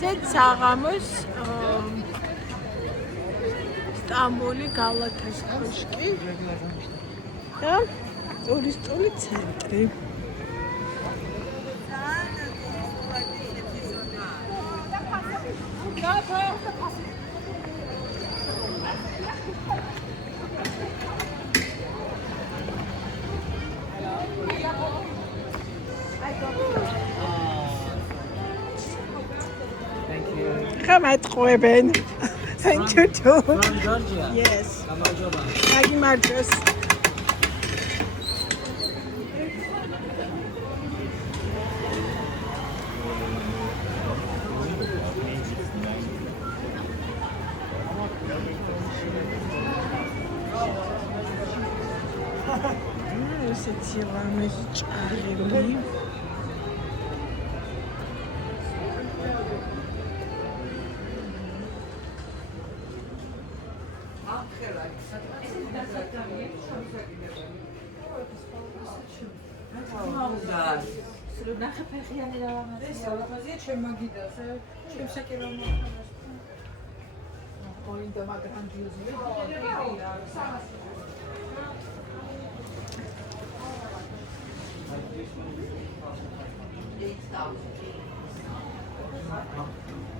საღამოს სტამბოლი გალათას კოშკი და ტურისტული ცენტრი. Come at Ruben. Thank you too. From Georgia? Yes. Kamajoba. Thank you, Marcus. Ესეთი რამეს ჭარბი. ნახე ფეხიანი რა ამაზე. ეს ალამაზია ჩემ მაგიდაზე. ჩემ საკერავო. ოინდა მაგრანდიოზია. $8,000.